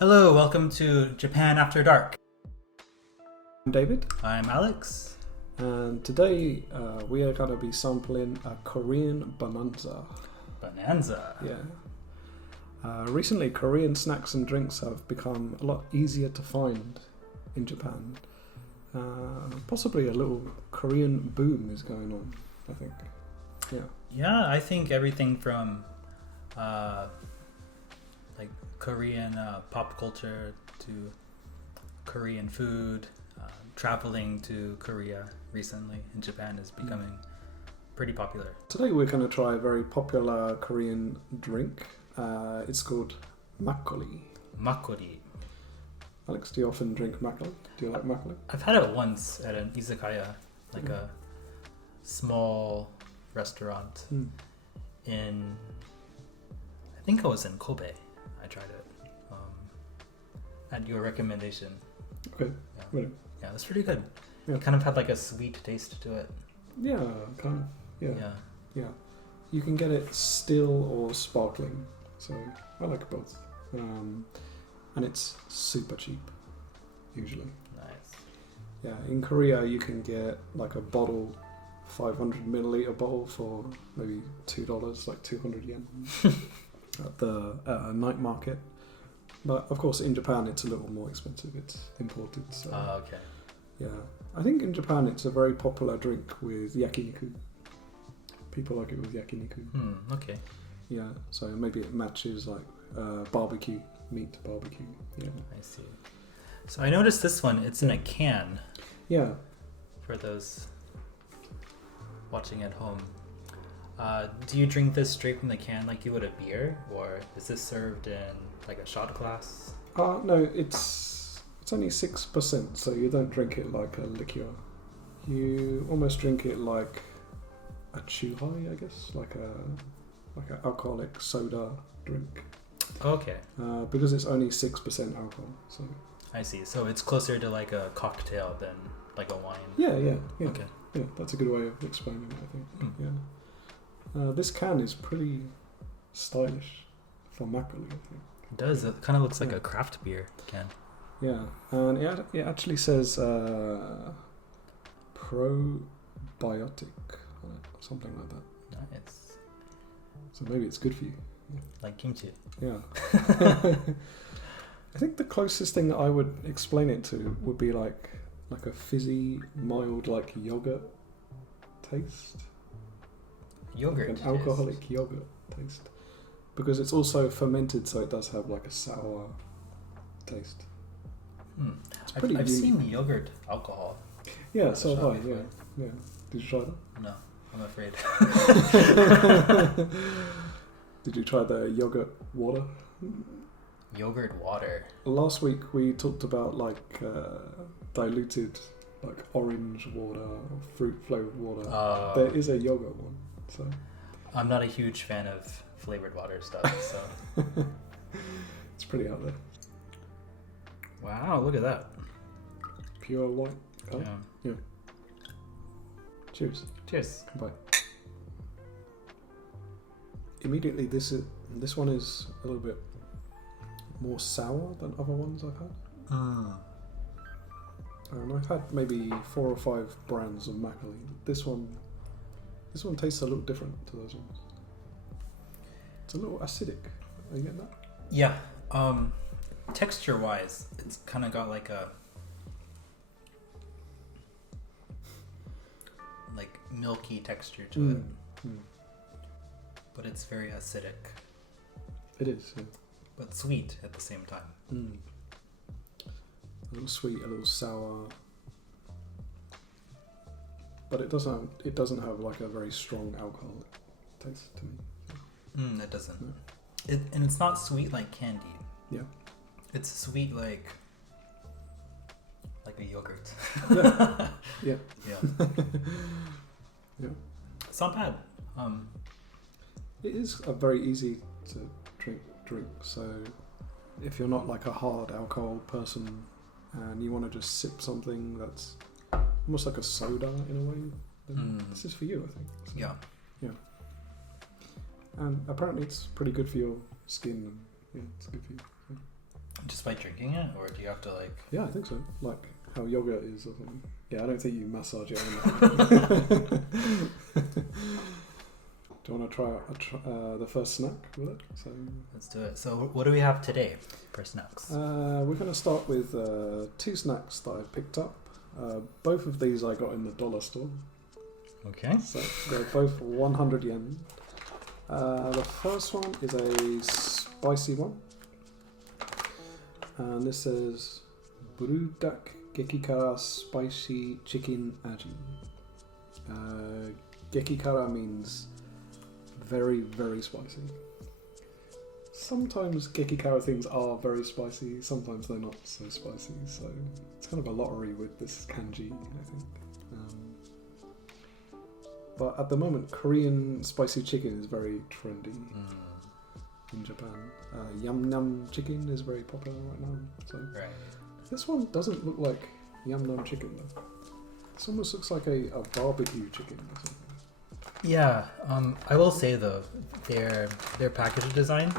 Hello, welcome to Japan After Dark. I'm David, I'm Alex. and today we are going to be sampling a Korean bonanza. Bonanza. Yeah. Recently, Korean snacks and drinks have become a lot easier to find in Japan. Possibly a little Korean boom is going on, I think. Yeah. Yeah, I think everything from like Korean pop culture to Korean food, traveling to Korea recently in Japan is becoming pretty popular. Today we're going to try a very popular Korean drink. It's called Makgeolli. Makgeolli. Alex, do you often drink makgeolli? Do you like makgeolli? I've had it once at an izakaya, like a small restaurant in, I think I was in Kobe. I tried it at your recommendation. Okay. Yeah, Really? yeah, that's pretty good. Yeah. It kind of had like a sweet taste to it. Yeah, kind of. Yeah. Yeah. Yeah. You can get it still or sparkling. So I like both. And it's super cheap, usually. Nice. Yeah, in Korea you can get like a bottle, 500 milliliter bottle for maybe $2, like 200 yen at the night market. But of course in Japan it's a little more expensive, it's imported. So Okay. yeah, I think in Japan it's a very popular drink with yakiniku. People like it with yakiniku. Okay. Yeah, so maybe it matches like barbecue, meat barbecue. Yeah. I see. So I noticed this one, it's in a can Yeah. for those watching at home. Do you drink this straight from the can like you would a beer, or is this served in like a shot glass? No, it's only 6%, so you don't drink it like a liqueur. You almost drink it like a chuhai, I guess, like an alcoholic soda drink. Okay. Because it's only 6% alcohol. So I see. So it's closer to like a cocktail than like a wine. yeah. Okay. Yeah, that's a good way of explaining it, I think. Yeah. This can is pretty stylish for Makgeolli, I think. It does. It kind of looks like a craft beer can. Yeah, and it actually says probiotic on it, or something like that. Nice. So maybe it's good for you. Like kimchi. Yeah. I think the closest thing that I would explain it to would be like a fizzy, mild, like yogurt taste. Yogurt. Like an alcoholic yogurt taste. Because it's also fermented, so it does have like a sour taste. It's pretty I've unique. seen yogurt alcohol. Yeah, so have I. before. Yeah. Did you try that? No, I'm afraid. Did you try the yogurt water? Yogurt water. Last week we talked about like diluted like orange water or fruit flavored water. There is a yogurt one, so I'm not a huge fan of flavored water stuff, so it's pretty out there. wow, look at that. Pure white. Oh, Yeah. cheers. Cheers. Bye. Immediately, this one is a little bit more sour than other ones I've had. I've had maybe 4 or 5 brands of Makgeolli. This one tastes a little different to those ones. It's a little acidic. Are you getting that? Yeah. Texture wise, it's kind of got like a milky texture to it, but it's very acidic. It is. Yeah. But sweet at the same time. A little sweet, a little sour, but it doesn't have like a very strong alcohol taste to me. It doesn't. No. And it's not sweet like candy. Yeah. It's sweet like a yogurt. Yeah. Yeah. Yeah. Yeah. It's not bad. It is a very easy to drink. So if you're not like a hard alcohol person and you want to just sip something that's almost like a soda in a way, then this is for you, I think. So, Yeah. Yeah. And apparently it's pretty good for your skin. And, yeah, it's good for you. So. Just by drinking it, or do you have to like? Yeah, I think so. Like how yogurt is or something. Yeah, I don't think you massage it. Do you want to try the first snack with it? So let's do it. So what do we have today for snacks? We're going to start with 2 snacks that I picked up. Both of these I got in the dollar store. Okay. So they're both 100 yen. The first one is a spicy one. And this says BURUDAKKU Gekikara Spicy Chicken Aji. Gekikara means very, very spicy. Sometimes Gekikara things are very spicy, sometimes they're not so spicy, so it's kind of a lottery with this kanji, I think. But at the moment, Korean spicy chicken is very trendy in Japan. Yum Nam chicken is very popular right now. So right. This one doesn't look like Yum Nam chicken though. This almost looks like a barbecue chicken or something. Yeah, I will say though, their package design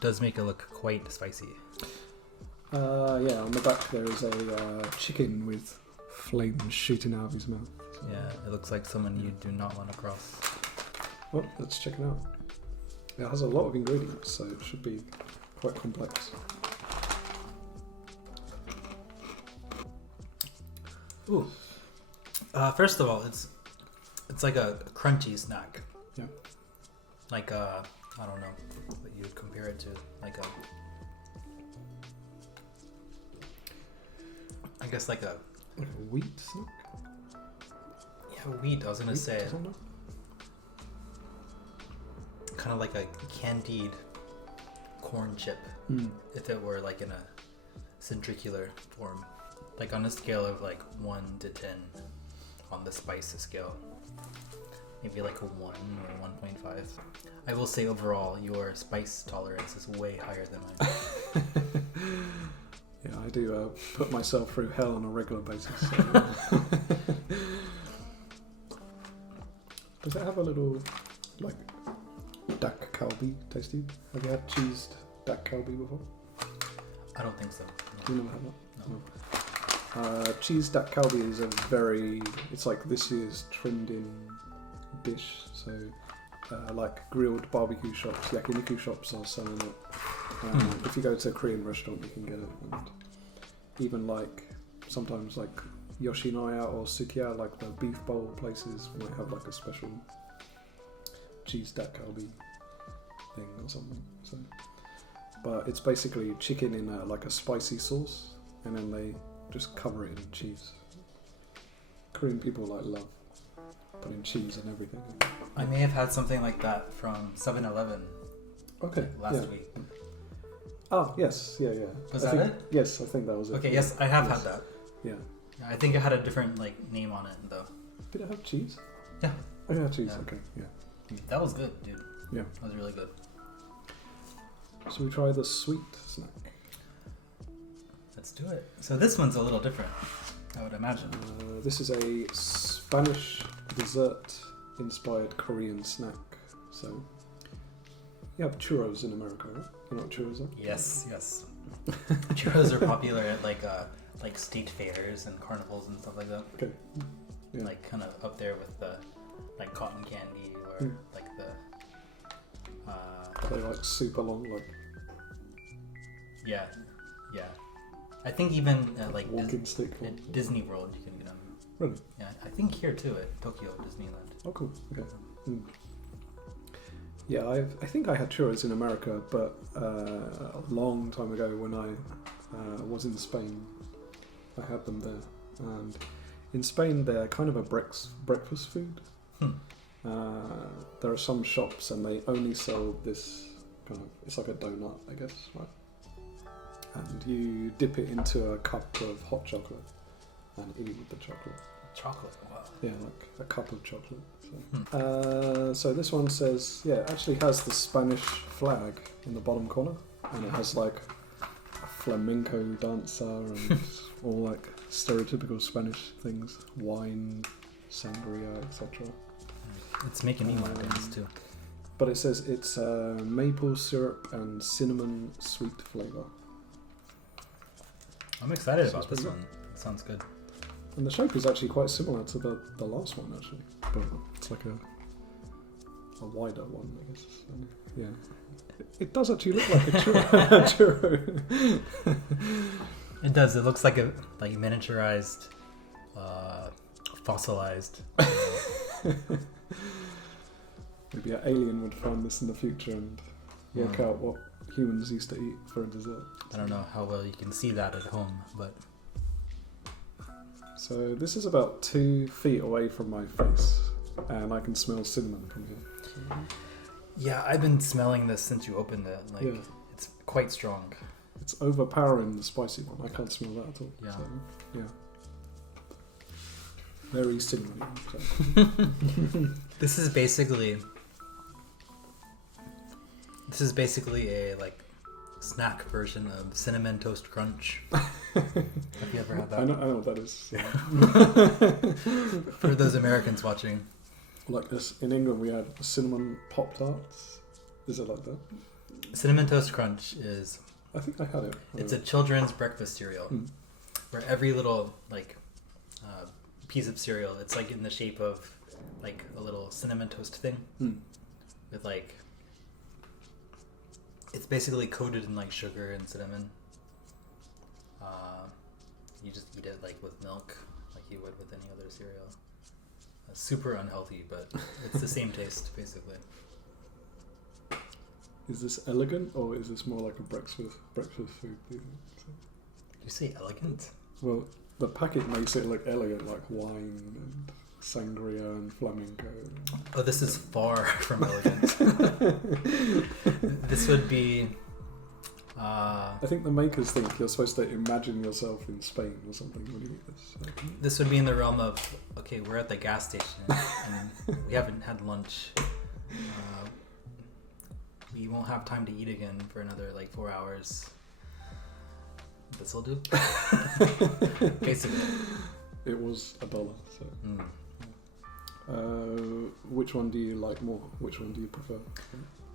does make it look quite spicy. Yeah, on the back there is a chicken with flames shooting out of his mouth. Yeah, it looks like someone you do not want to cross. Well, let's check it out. It has a lot of ingredients, so it should be quite complex. Ooh. First of all, it's like a crunchy snack. Yeah. Like I don't know what you would compare it to. Like I guess like a wheat snack? Yeah, wheat. I was gonna say. Kind of like a candied corn chip, if it were like in a centricular form, like on a scale of like 1 to 10 on the spice scale, maybe like a 1 or 1.5. I will say overall your spice tolerance is way higher than mine. Yeah, I do put myself through hell on a regular basis. So. Does it have a little like dak kalbi tasty? Have you had cheesed dak kalbi before? I don't think so. No. Do you never have that? No. Cheese dak kalbi is it's like this year's trending dish. So like grilled barbecue shops, yakiniku shops are selling it. If you go to a Korean restaurant you can get it, and even like sometimes like Yoshinoya or Sukiya, like the beef bowl places might have like a special cheese dak kalbi thing or something. So, but it's basically chicken in like a spicy sauce, and then they just cover it in cheese. Korean people love putting cheese and everything. I may have had something like that from 7-Eleven. Okay. Last week. Oh yes, yeah. Was that it? Yes, I think that was it. Okay, yes, I have had that. Yeah. I think it had a different like name on it though. Did it have cheese? Yeah. Oh yeah, cheese. Yeah. Okay, yeah. That was good, dude. Yeah. That was really good. So we try the sweet snack. Let's do it. So this one's a little different, I would imagine. This is a Spanish dessert-inspired Korean snack. So you have churros in America, right? You know what churros are? Yes. Churros are popular at like state fairs and carnivals and stuff like that. Okay. Yeah. Like kind of up there with the like cotton candy or like the. Are they like super long, like? Yeah. I think even at like walking stick. At Disney World you can get them. Really? Yeah, I think here too at Tokyo Disneyland. Oh, cool. Okay. Yeah, I think I had churros in America, but a long time ago when I was in Spain, I had them there. And in Spain, they're kind of a breakfast food. There are some shops and they only sell this kind of, it's like a donut, I guess, right? And you dip it into a cup of hot chocolate and eat with the chocolate. Chocolate, wow. Yeah, like a cup of chocolate. So, so this one says, it actually has the Spanish flag in the bottom corner, and it has like a flamenco dancer and all like stereotypical Spanish things, wine, sangria, etc. It's making me want to dance too. But it says it's maple syrup and cinnamon sweet flavour. I'm excited about this one. It sounds good. And the shape is actually quite similar to the last one, actually. But it's like a wider one, I guess. And, yeah. It does actually look like a churro. It does. It looks like a miniaturized, fossilized. Maybe an alien would find this in the future and work out what humans used to eat for a dessert. I don't know how well you can see that at home, but... So this is about 2 feet away from my face, and I can smell cinnamon from here. Yeah, I've been smelling this since you opened it. It's quite strong. It's overpowering the spicy one. I can't smell that at all. Yeah. So, yeah. Very cinnamon. This is basically a snack version of Cinnamon Toast Crunch. Have you ever had that? I know what that is. Yeah. For those Americans watching. Like this, in England we had cinnamon Pop-Tarts. Is it like that? Cinnamon Toast Crunch is... I think I had it. It's a children's breakfast cereal. Where every little piece of cereal, it's like in the shape of like a little cinnamon toast thing. With like... It's basically coated in like sugar and cinnamon. You just eat it like with milk, like you would with any other cereal. Super unhealthy, but it's the same taste basically. Is this elegant or is this more like a breakfast food? Do you say elegant? Well, the packet makes it look elegant, like wine and sangria and flamenco. Oh, this is far from elegant. This would be... I think the makers think you're supposed to imagine yourself in Spain or something when you eat this. So. This would be in the realm of, okay, we're at the gas station and we haven't had lunch. We won't have time to eat again for another 4 hours. This'll do. Basically. It was $1. So. Which one do you like more? Which one do you prefer?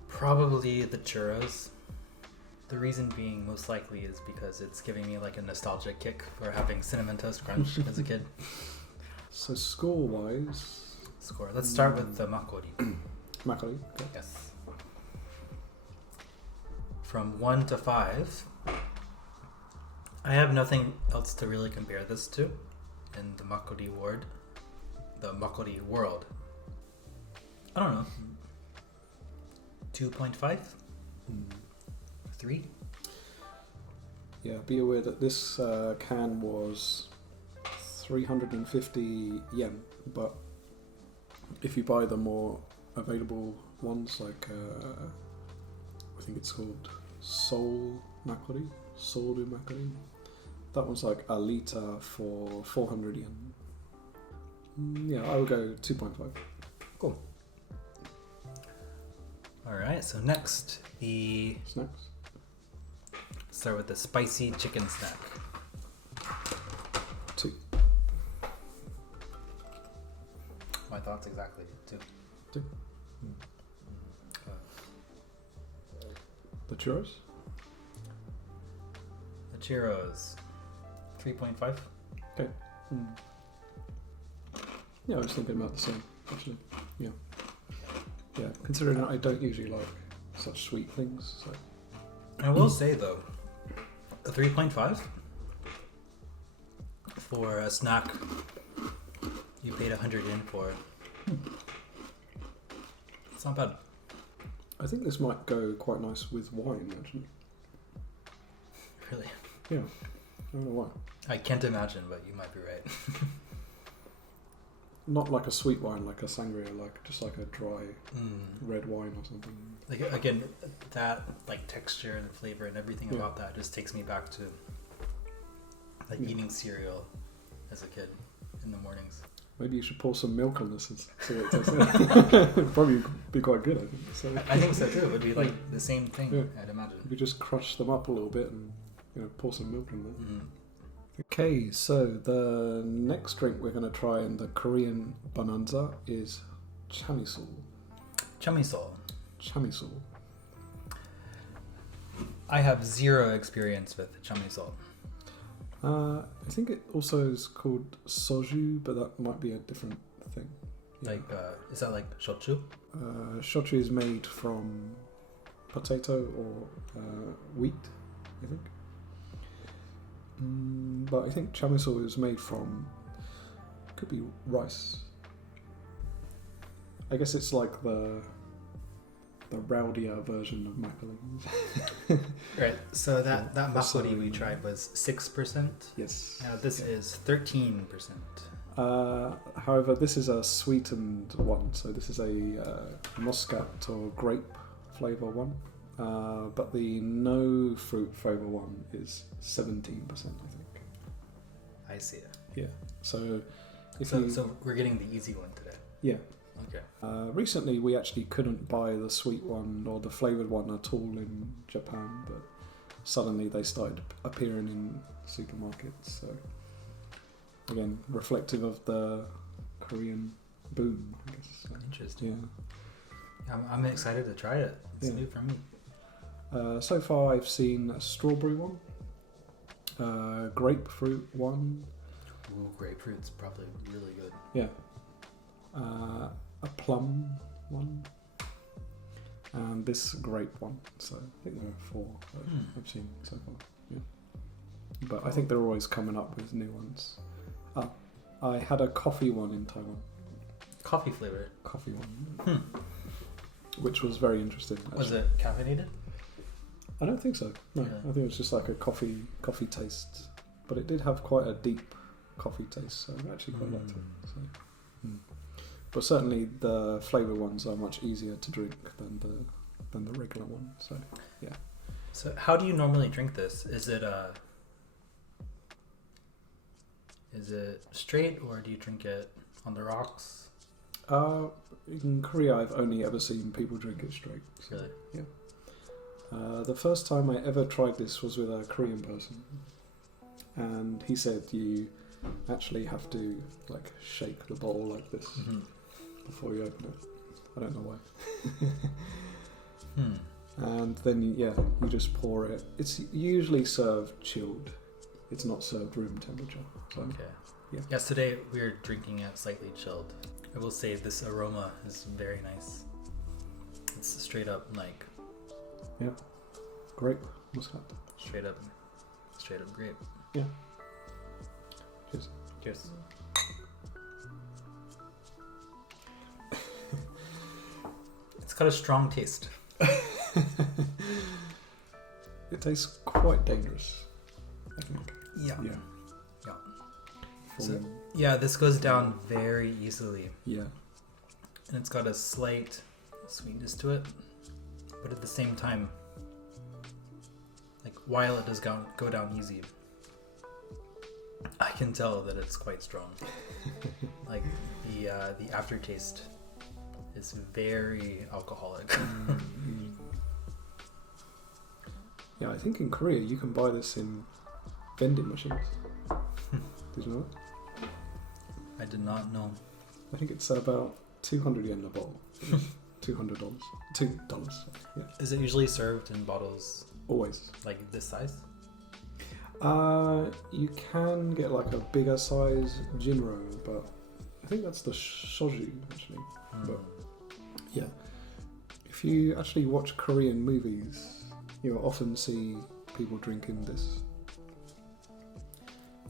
Probably the churros. The reason being most likely is because it's giving me a nostalgic kick for having Cinnamon Toast Crunch as a kid. So score-wise... Let's start with the Makgeolli. Makgeolli? Okay. Yes. From 1 to 5, I have nothing else to really compare this to in the Makgeolli world. I don't know. 2.5? 3? Yeah, be aware that this can was 350 yen, but if you buy the more available ones, I think it's called Soju Makgeolli, that one's like a litre for 400 yen. Yeah, I would go 2.5. Cool. Alright, so next, the... Snacks? Start with the spicy chicken snack. 2. My thoughts exactly. 2. The churros? The churros. 3.5. Okay. Yeah, I was thinking about the same, actually. Yeah. Yeah, considering I don't usually like such sweet things. So. I will say though, a 3.5 for a snack you paid 100 yen for. It's not bad. I think this might go quite nice with wine, actually. Really? Yeah. I don't know why. I can't imagine, but you might be right. Not like a sweet wine, like a sangria, just like a dry red wine or something. Again, that texture and flavor and everything about that just takes me back to eating cereal as a kid in the mornings. Maybe you should pour some milk on this and see what it tastes like. It'd probably be quite good, I think. So. I think so too. It would be the same thing, I'd imagine. We just crush them up a little bit and pour some milk in there. Okay, so the next drink we're going to try in the Korean bonanza is CHAMISOL. CHAMISOL. CHAMISOL. I have zero experience with chamisol. I think it also is called Soju, but that might be a different thing. Yeah. Like, is that like shochu? Shochu is made from potato or wheat, I think. But I think chamisol is made from, could be rice. I guess it's like the rowdier version of Makgeolli. Right. So that Makgeolli we tried was 6%. Yes. Now this is 13%. However, this is a sweetened one, so this is a muscat or grape flavour one. But the no fruit flavour one is 17%, I think. I see it. Yeah. So so we're getting the easy one today. Yeah. Okay. Recently, we actually couldn't buy the sweet one or the flavoured one at all in Japan, but suddenly they started appearing in supermarkets. So again, reflective of the Korean boom, I guess. So, interesting. Yeah. I'm excited to try it. It's new for me. So far, I've seen a strawberry one, grapefruit one. Ooh, grapefruit's probably really good. Yeah. A plum one, and this grape one. So I think there are 4 that I've seen so far. Yeah. But I think they're always coming up with new ones. I had a coffee one in Taiwan. Coffee flavor? Coffee one. Which was very interesting. Actually. Was it caffeinated? I don't think so. No, Yeah. I think it was just like a coffee taste. But it did have quite a deep coffee taste, so I actually quite liked it. So. But certainly the flavour ones are much easier to drink than the regular one. So yeah. So how do you normally drink this? Is it straight, or do you drink it on the rocks? In Korea, I've only ever seen people drink it straight. So, Really? Yeah. The first time I ever tried this was with a Korean person, and he said you actually have to like shake the bowl like this before you open it. I don't know why. And then you just pour it. It's usually served chilled. It's not served room temperature. So, okay. Yeah. Yesterday we were drinking it slightly chilled. I will say this aroma is very nice. It's straight up like grape muscat. Straight up grape. Yeah. Cheers. Cheers. It's got a strong taste. It tastes quite dangerous, I think. Yeah. For, So, this goes down very easily. yeah. And it's got a slight sweetness to it, but at the same time, like while it does go down easy, I can tell that it's quite strong. Like the aftertaste is very alcoholic. Yeah, I think in Korea you can buy this in vending machines. Did you know that? I did not know. I think it's about 200 yen a bottle. $200. $2. Yeah. Is it usually served in bottles Always. like this size? You can get like a bigger size JINRO, but I think that's the Soju actually. But yeah, if you actually watch Korean movies, you'll often see people drinking this.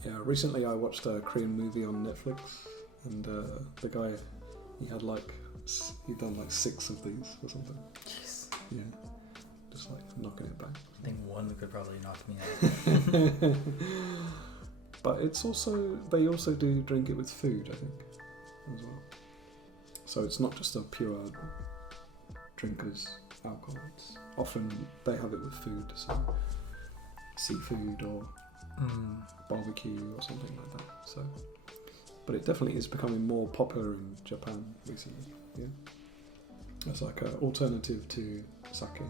Yeah, recently I watched a Korean movie on Netflix, and the guy, he'd done like 6 of these or something. Jeez. Yeah, just like knocking it back. I think one could probably knock me out. But they also do drink it with food, I think, as well. So it's not just a pure drinker's alcohol. It's often they have it with food, so seafood or barbecue or something like that. So, but it definitely is becoming more popular in Japan recently. Yeah, it's like an alternative to sake.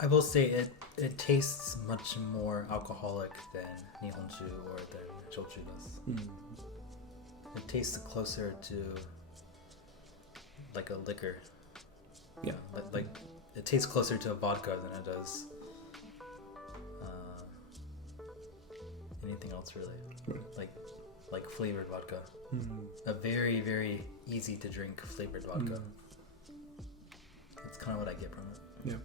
I will say it tastes much more alcoholic than Nihonshu or than Shochu does. It tastes closer to like a liquor. Yeah. Like it tastes closer to a vodka than it does anything else really. Like flavored vodka. A very, very easy to drink flavored vodka. That's kind of what I get from it. Yeah.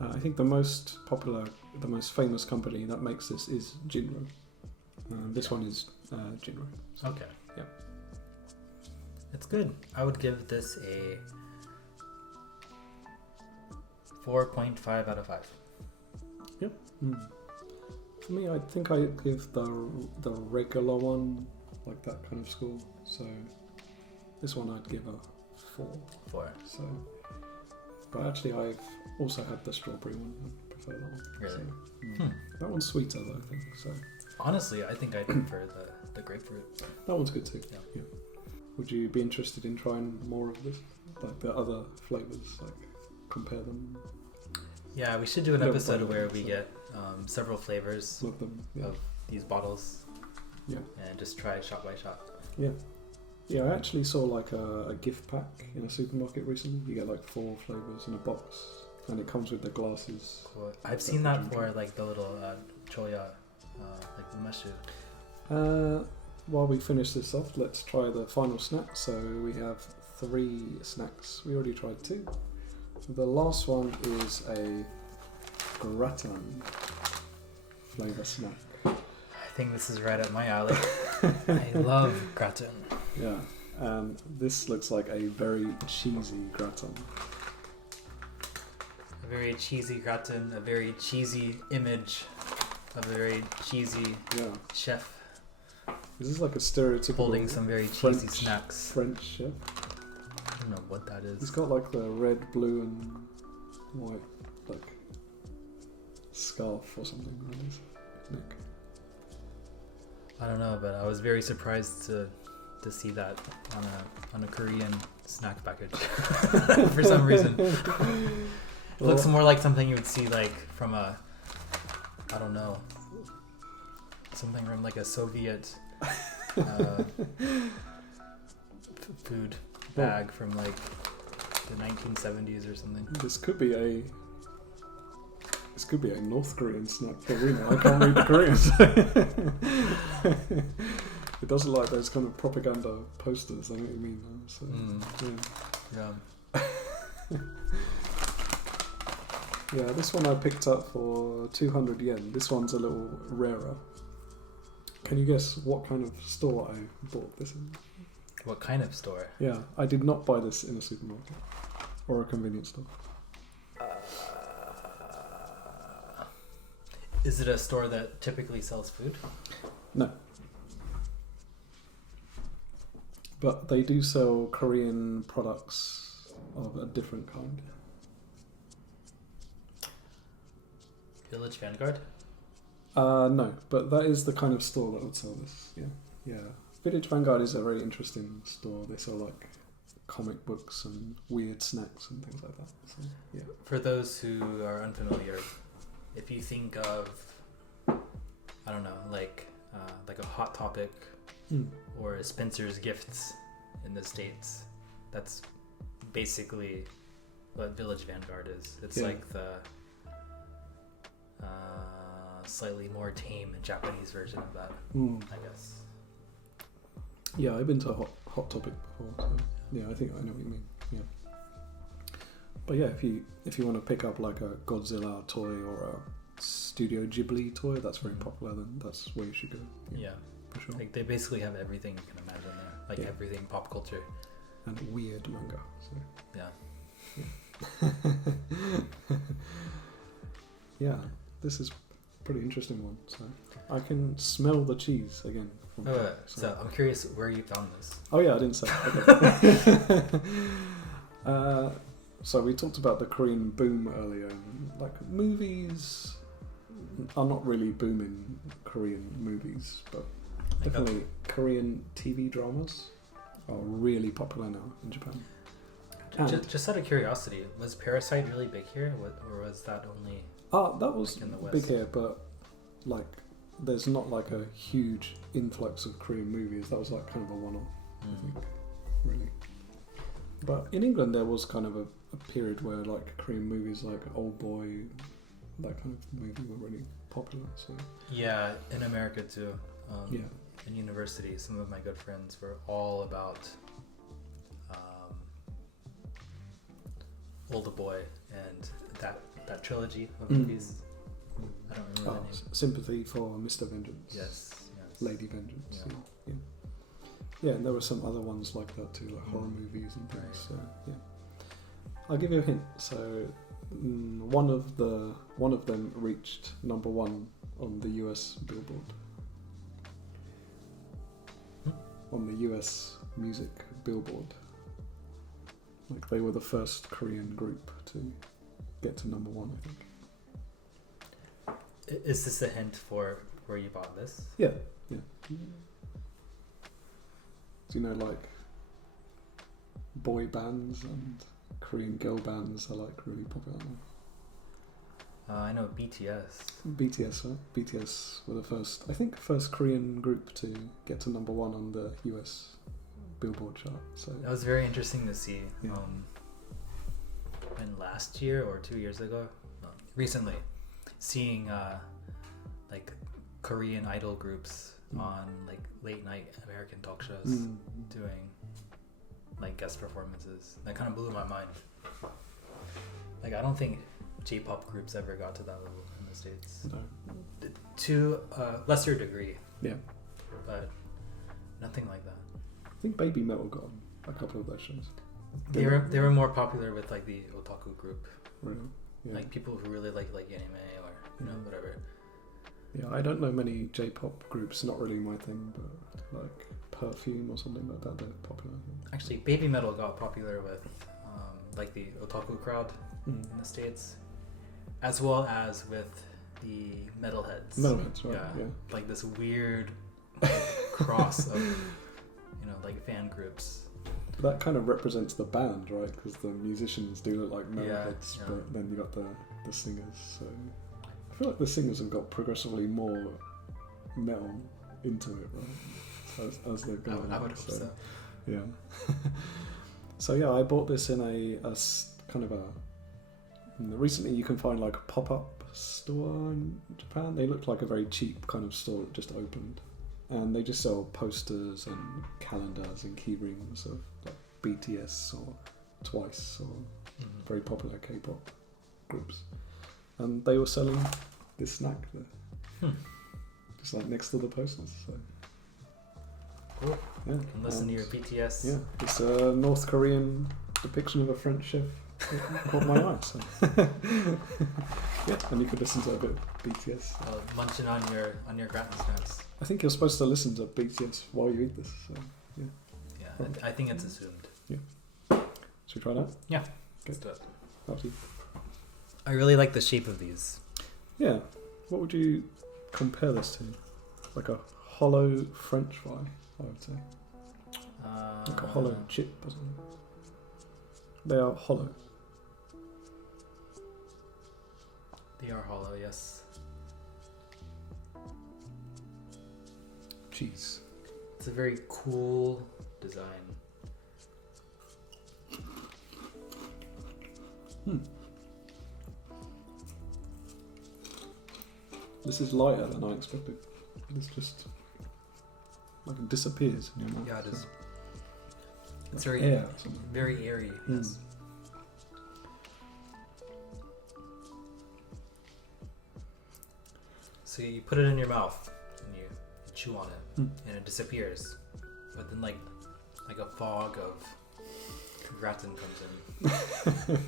I think the most popular, the most famous company that makes this is JINRO. This one is JINRO. So, okay. Yeah. It's good. I would give this a 4.5 out of 5. Yep. For me, I think I give the regular one like that kind of score. So this one I'd give a 4. 4. So, but actually I've also had the strawberry one. I prefer that one. Really? So, that one's sweeter though, I think. So honestly, I think I prefer the grapefruit. That one's good too. Yeah. Would you be interested in trying more of this? Like the other flavors, like compare them? Yeah, we should do an episode where we get several flavors of them, of these bottles. Yeah. And just try shot by shot. Yeah. Yeah, I actually saw like a gift pack in a supermarket recently. You get like 4 flavors in a box, and it comes with the glasses. Cool. I've seen that for like the little choya, like the mushu. While we finish this off, let's try the final snack. So we have 3 snacks. We already tried 2. The last one is a GRATIN flavor snack. I think this is right up my alley. I love gratin. Yeah, and this looks like a very cheesy gratin. A very cheesy gratin, a very cheesy image of a very cheesy chef. This is like a stereotypical holding some very cheesy snacks. French chef. I don't know what that is. He's got like the red, blue, and white like scarf or something on his neck. I don't know, but I was very surprised to see that on a Korean snack package for some reason. It looks more like something you would see like from I don't know, something from like a Soviet food bag from like the 1970s or something. This could be a North Korean snack for we know. I can't read the Koreans. It does look like those kind of propaganda posters. I know what you mean. So, yeah, this one I picked up for 200 yen. This one's a little rarer. Can you guess what kind of store I bought this in? What kind of store? Yeah, I did not buy this in a supermarket or a convenience store. Is it a store that typically sells food? No. But they do sell Korean products of a different kind. Village Vanguard? No, but that is the kind of store that would sell this. Yeah. Village Vanguard is a very interesting store. They sell like comic books and weird snacks and things like that. So, yeah. For those who are unfamiliar, if you think of, I don't know, like a Hot Topic or a Spencer's Gifts in the States, that's basically what Village Vanguard is. It's like the slightly more tame Japanese version of that, I guess. Yeah, I've been to Hot Topic before, so yeah, I think I know what you mean. Yeah. But yeah, if you want to pick up like a Godzilla toy or a Studio Ghibli toy that's very popular, then that's where you should go. Yeah, for sure. Like they basically have everything you can imagine there, like everything pop culture and weird manga. So. Yeah, this is a pretty interesting one. So I can smell the cheese again. So I'm curious where you found this. Oh yeah, I didn't say. Okay. So we talked about the Korean boom earlier. Like movies are not really booming Korean movies, but definitely Korean TV dramas are really popular now in Japan. Just out of curiosity, was Parasite really big here, or was that only? That was in the West? Big here, but like there's not like a huge influx of Korean movies. That was like kind of a one-off, I think, really. But in England, there was kind of a period where like Korean movies like Old Boy, that kind of movie were really popular. So Yeah, in America too. yeah, In university, some of my good friends were all about Older Boy and that trilogy of movies. I don't remember the name. Sympathy for Mr. Vengeance. Yes. Lady Vengeance. Yeah. Yeah. Yeah, and there were some other ones like that too, like horror movies and things. Right. So yeah, I'll give you a hint. So one of them reached #1 on the US Billboard. On the US music Billboard. Like they were the first Korean group to get to #1, I think. Is this a hint for where you bought this? Yeah. Do you know like boy bands and Korean girl bands are like really popular now? I know BTS. BTS, right? BTS were the first Korean group to get to #1 on the US Billboard chart. So That was very interesting to see. Yeah. When last year or 2 years ago, recently, seeing like Korean idol groups on like late night American talk shows doing like guest performances. That kind of blew my mind. Like I don't think J-pop groups ever got to that level in the States. no. To a lesser degree. Yeah. But nothing like that. I think Baby Metal got on a couple of those shows. They were more popular with like the otaku group. Really? Yeah. Like people who really like anime or whatever. Yeah, I don't know many J-pop groups. Not really my thing, but like Perfume or something like that. They're popular. Actually, Baby Metal got popular with like the otaku crowd in the States, as well as with the metalheads. Metalheads, right? Yeah. Like this weird cross of like fan groups. That kind of represents the band, right? Because the musicians do look like metalheads, Yeah. but then you got the singers. So I feel like the singers have got progressively more metal into it, right? As they're going. I would hope so. Yeah. So yeah, I bought this in a kind of a. Recently, you can find like a pop-up store in Japan. They look like a very cheap kind of store that just opened, and they just sell posters and calendars and key rings of like BTS or Twice or very popular K-pop groups, and they were selling this snack there, just like next to the posters. So. Cool. Yeah. And listen to your BTS. Yeah, it's a North Korean depiction of a French chef. Caught my eye. So. Yeah, and you could listen to a bit of BTS. Munching on your gratin snacks. I think you're supposed to listen to BTS while you eat this. So yeah. Yeah, I think it's assumed. Yeah. Should we try that? Yeah. Let's do it. Up to you. I really like the shape of these. Yeah. What would you compare this to? Like a hollow French fry, I would say. Like a hollow chip or something. They are hollow. They are hollow, yes. Cheese. It's a very cool design. This is lighter than I expected. It's just like it disappears in your mouth. Yeah, it is. So. It's very air or something. very airy. Yes. So you put it in your mouth and you chew on it, and it disappears. But then like a fog of gratin comes in.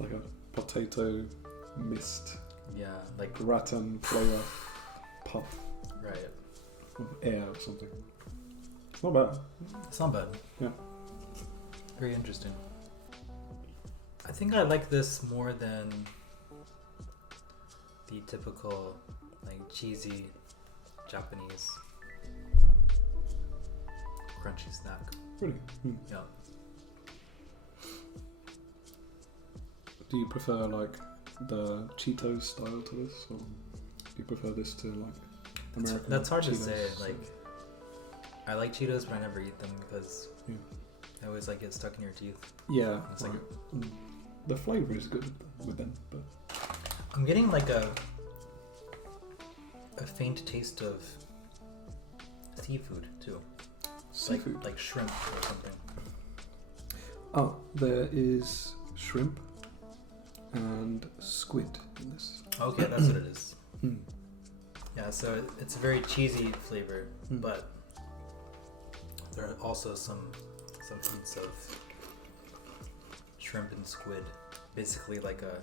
Like a potato mist. Yeah, like Gratin flavour puff right. of air or something. It's not bad. It's not bad. Yeah. Very interesting. I think I like this more than the typical like cheesy Japanese crunchy snack. Really? Yeah. Do you prefer like the Cheetos style to this, or do you prefer this to like American? That's hard to Cheetos? say. Like I like Cheetos, but I never eat them because I always like get stuck in your teeth. Yeah. It's like the flavor is good with them, but I'm getting like a faint taste of seafood too. seafood. Like shrimp or something. Oh, there is shrimp and squid in this. Okay, that's what it is. Mm. Yeah, so it's a very cheesy flavor, Mm. but there are also some hints of shrimp and squid. Basically like a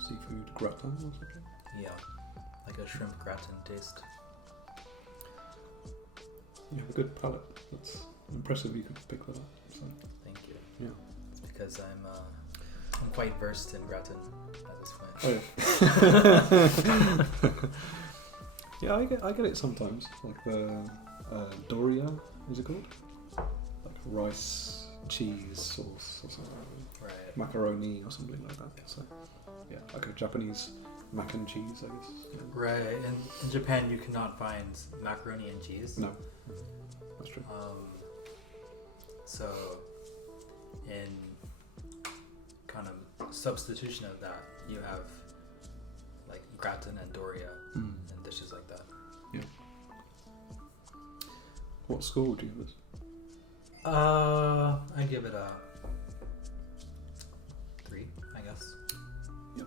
Seafood gratin or something. yeah, like a shrimp gratin taste. You have a good palate. That's impressive. You could pick that up. So. Thank you. Yeah. It's because I'm quite versed in gratin at this point. Oh, yeah. Yeah, I get it sometimes. Like the Doria, is it called? Like rice, cheese sauce or something. Right. Macaroni or something like that. So yeah, like a Japanese mac and cheese, I guess. Yeah. Right. In Japan, you cannot find macaroni and cheese. No, that's true. So, in kind of substitution of that, you have like gratin and Doria and dishes like that. Yeah. What score would you give this? I give it a 3, I guess. Yep.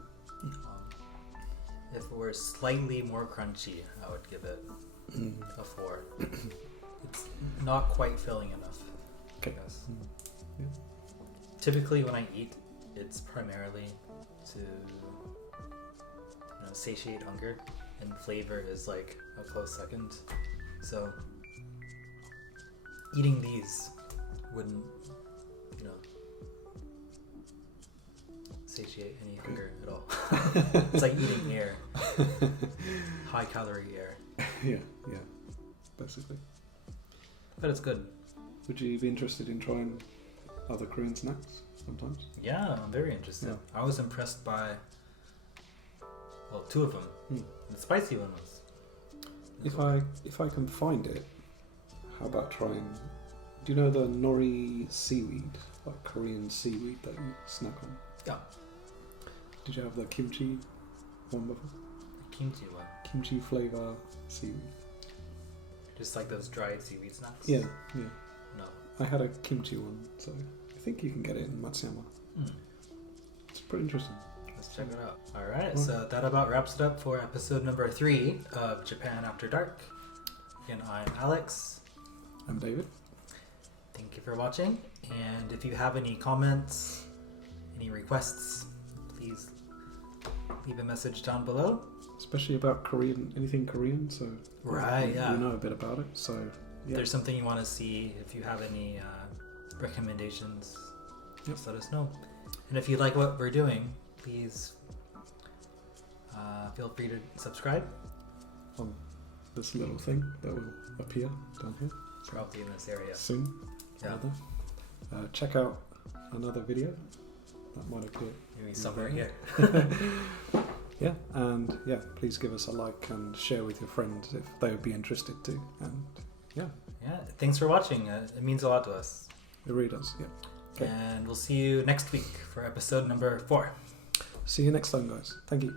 If it were slightly more crunchy, I would give it a 4. It's not quite filling enough, I guess. Yeah. Typically, when I eat, it's primarily to satiate hunger, and flavor is like a close second. So, eating these wouldn't, satiate any hunger at all. It's like eating air, high calorie air. Yeah, basically. But it's good. Would you be interested in trying other Korean snacks sometimes? Yeah, I'm very interested. Yeah. I was impressed by, 2 of them. The spicy one was. If I can find it, how about trying? Do you know the nori seaweed, like Korean seaweed that you snack on? Yeah. Did you have the kimchi one before? The kimchi one. Kimchi flavor seaweed. Just like those dried seaweed snacks? Yeah. No. I had a kimchi one, so I think you can get it in Matsuyama. It's pretty interesting. Let's check it out. Alright, so that about wraps it up for episode number 3 of Japan After Dark. Again, I'm Alex. I'm David. Thank you for watching, and if you have any comments, any requests, please leave a message down below. Especially about Korean, anything Korean, so Right, yeah. we know a bit about it, so If yeah. there's something you want to see, if you have any recommendations, just let us know. And if you like what we're doing, please feel free to subscribe. On this little thing that will appear down here. Probably in this area. Soon. Yeah. Check out another video that might appear. Maybe somewhere here. Yeah, and please give us a like and share with your friends if they would be interested too. And yeah, Thanks for watching. It means a lot to us. it really does. Yeah. Okay. And we'll see you next week for episode number 4. See you next time, guys. Thank you.